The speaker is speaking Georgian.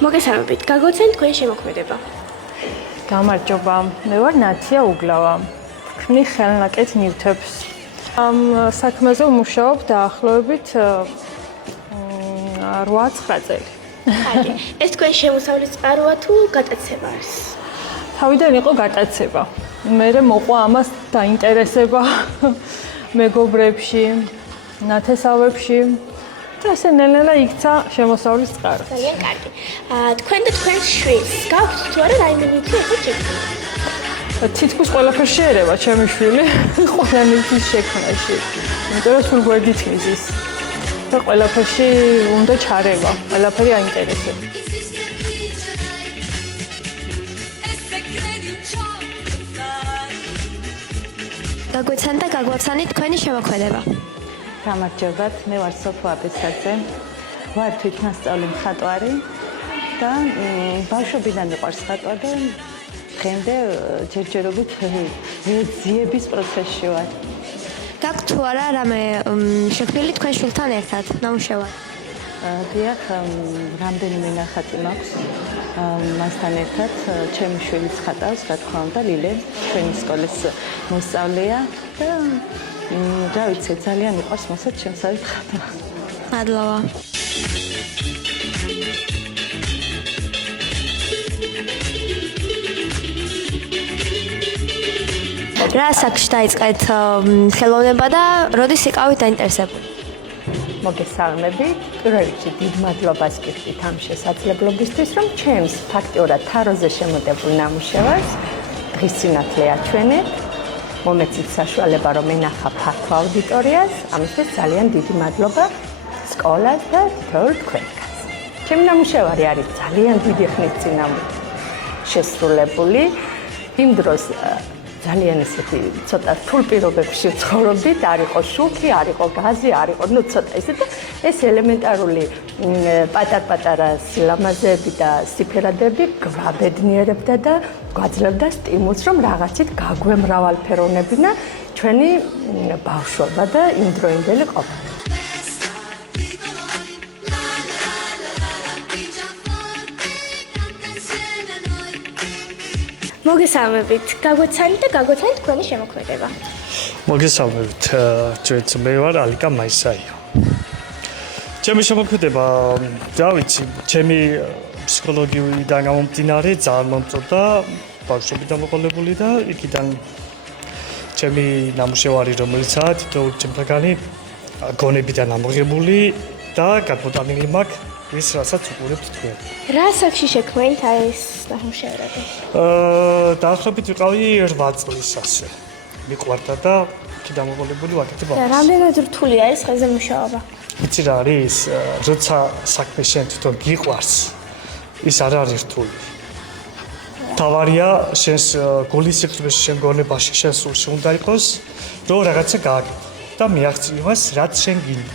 მოგესალმებით, გაგოცენ თქვენი შემოქმედება. გამარჯობა, მე ვარ ნათია უგლავა. ვქმნი ხელნაკეთ ნივთებს. ამ საქმეზე ვმუშაობ დაახლოებით 8-9 წელი. კარგი. ეს თქვენი შემოსავლის წყაროა თუ გატაცება არის? თავიდან იყო გატაცება. მერე მოყვა ამას დაინტერესება მეგობრებში, ნათესავებში. და ასე ნელ-ნელა იქცა შემოსავლის წყარო. ძალიან კარგი. თქვენ და თქვენს შვილს გაქვთ თუ არა რაიმე ნივთი ერთად შექმნა? თითქმის ყველაფერში ერევა ჩემი შვილი, ყველა ნივთის შექმნაში. იმიტომ რომ სულ გვერდით მიზის. და ყველაფერში უნდა ჩარევა, ყველაფერი აინტერესებს. გაგვეცან და გაგვაცანით თქვენი შემოქმედება. გამარჯობათ, მე ვარ სოფო აბესაძე. ვარ თვითნასწავლი მხატვარი და ბავშვობიდან მიყვარს ხატვა და დღემდე ჯერჯერობით ძიების პროცესში ვარ. გაქვთ თუ არა რამე შექმნილი თქვენ შვილთან ერთად ნამუშევარი? დიახ, რამდენიმე ნახატი მაქვს. მასთან ერთად ჩემი შვილიც ხატავს, რა თქმა უნდა, ლილე, ჩვენი სკოლის მოსწავლეა და რა ვიცი, ძალიან მიყვარს მასაც შემსავით ხატვა. მადლობა. რა საქმეში დაიწყეთ ხელოვნება და როდის იყავით დაინტერესებული? მოგესალმებით. პირველ რიგში დიდ მადლობას გიხდით ამ შესაძლებლობისთვის, რომ ჩემს ფაქტიურად თაროზე შემოდებულ ნამუშევარს დღის სინათლე აჩვენეთ. მომეცით საშუალება, რომ ენახა ფართო აუდიტორიას, ამისთვის ძალიან დიდი მადლობა სკოლას და თითოეულ თქვენგანს. ჩემი ნამუშევარი არის ძალიან დიდი ხნის წინამორბედად შესრულებული. იმ დროს ძალიან ისეთი ცოტა რთულ პირობებში ცხოვრობდით, არ იყო შუქი, არ იყო გაზი, არ იყო, ცოტა ისე და ეს ელემენტარული პატარ-პატარა სილამაზეები და სიფერადები გვაბედნიერებდა და გვაძლევდა სტიმულს, რომ რაღაცით გაგვემრავალფეროვნებინა ჩვენი ბავშვობა და იმდროინდელი ყოფა. მოგესალმებით, გაგვეცანით და გაგვეცანით თქვენი შემოქმედება. მოგესალმებით, ჩვენც მე ვარ ალიკა მაისაიო. ჩემი შემოქმედება, რა ვიცი, ჩემი ფსიქოლოგიიდან გამომდინარე ძალიან მომწონდა, ბავშვობიდან მოყოლებული და იქიდან ჩემი ნამუშევარი, რომელიცაა თითოეული ჩემთაგანი გონებიდან ამოღებული და გადმოტანილი მაქვს ის, რასაც უყურებთ თქვენ. რა საქმეში შექმნით ეს ნამუშევრები? დაახლოებით ვიყავი 8 წლის ასე. მიყვარდა და იქიდან მოყოლებული ვაკეთებ ამას. და რამდენად რთული არის ხეზე მუშაობა? იცი რა არის, როცა საქმე შენ თვითონ გიყვარს, ის არ არის რთული. თავარია შენს გულისიხმში, შენ გონებაში, შენ სულში უნდა იყოს, რომ რაღაცა გააკეთო და მიაღწიო იმას, რაც შენ გინდა.